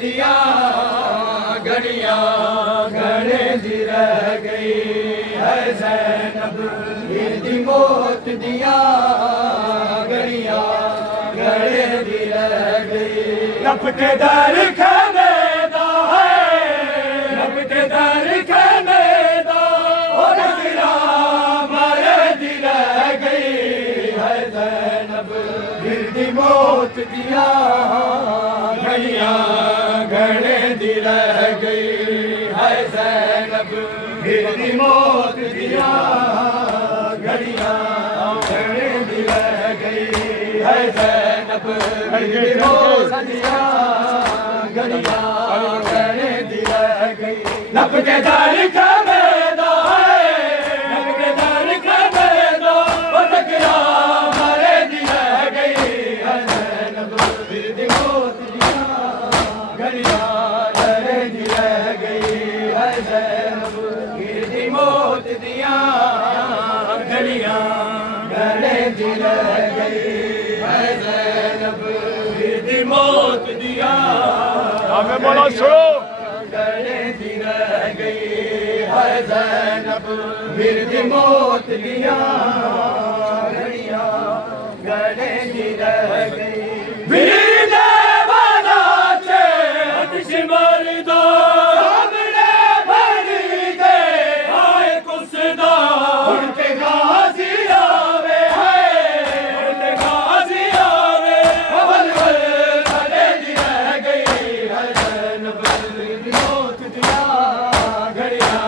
दिया घड़ियां घड़े दी रह गई है ज़ैनब दी मौत दिया घड़ियां घड़े दी रह गई नब के दर खाने दा है नब के दर खाने दा और गिरा मारे दी रह गई है ज़ैनब दी मौत दिया घड़ियां घड़े दी रह गई है ज़ैनब दी मौत दिया घड़ियां घड़े दी रह गई है ज़ैनब दी मौत दिया घड़ियां घड़े दी रह गई नब के दर खाने दा है नब के दर खाने दा और गिरा मारे दी रह गई है ज़ैनब दी मौत दिया घड़ियां घड़े दी रह गई है ज़ैनब दी मौत दिया घड़ियां घड़े दी रह गई है ज़ैनब दी मौत दिया हमें बोलो सुनो घड़े दी रह गई है ज़ैनब दी मौत दिया घड़ियां घड़े दी रह गई वीर देवाना चे आतिश मर्दा सामने भरी दे आए कुसदा उनके गाजी आवे है उनके गाजी आवे अवल वल घड़े दी रह गई है ज़ैनब दी मौत दिया घड़ियां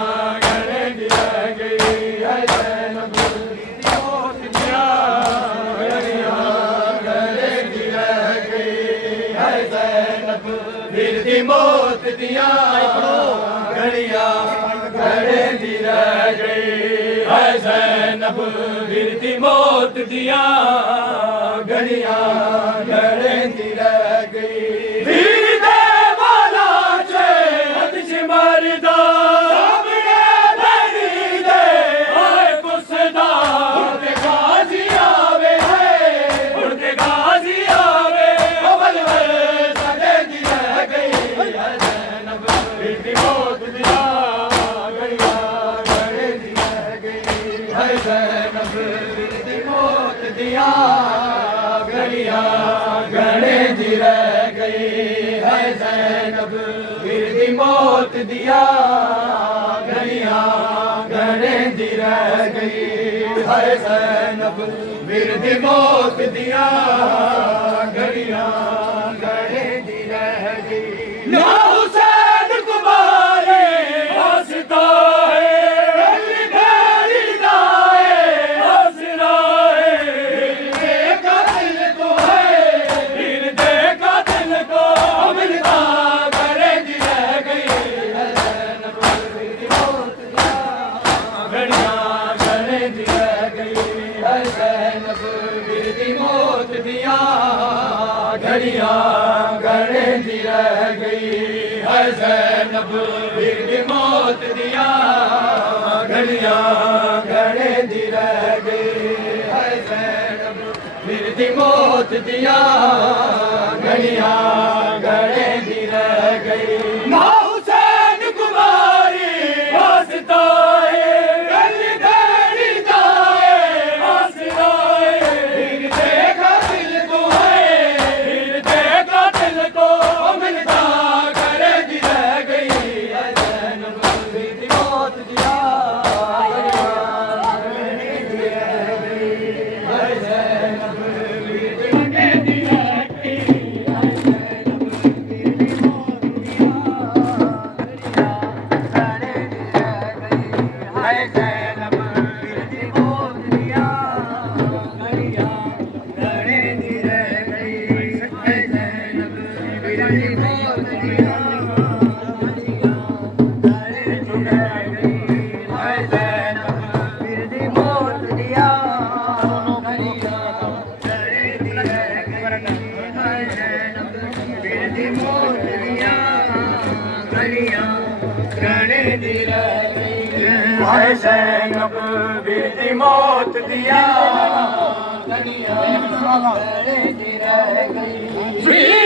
घड़े दी रह गई है ज़ैनब दी मौत दिया घड़ियां घड़े दी रह गई है ज़ैनब दी मौत दिया घड़ियां घड़े दी रह गई है ज़ैनब दी मौत दिया घड़ियां घड़े दी रह गई वीर देवाना चे आतिश मर्दा सामने भरी दे आए कुसदा उनके गाजी आवे है उनके गाजी आवे अवल वल घड़े दी रह गई है ज़ैनब दी मौत दिया घड़ियां घड़े दी रह गई है ज़ैनब दी मौत दिया घड़ियां घड़े दी रह गई है ज़ैनब दी मौत दिया घड़ियां घड़े दी रह गई है ज़ैनब दी मौत दिया घड़ियां घड़े दी रह गई ना हुसैन कुमारे हंसता है गली गली दाए हंसना है दिल का दिल तो है दिल का दिल तो मिलता घड़े दी रह गई है ज़ैनब दी मौत दिया घड़ियां घड़े दी रह गई है ज़ैनब दी मौत दिया घड़ियां घड़े दी रह गई है ज़ैनब दी मौत दिया घड़ियां घड़े दी रह गई है ज़ैनब दी मौत दिया घड़ियां घड़े दी रह गई ना हुसैन कुमारी वास्ता है गली गली दाए हंसना है दिल का दिल तो है दिल का दिल तो मिलता घड़े दी रह गई है ज़ैनब दी मौत दिया घड़े दी रह गई है ज़ैनब दी रह गई है ज़ैनब दी मौत दिया घड़ियां घड़े दी रह गई है ज़ैनब दी मौत दिया घड़ियां घड़े दी रह गई है ज़ैनब दी मौत दिया घड़ियां घड़े दी रह गई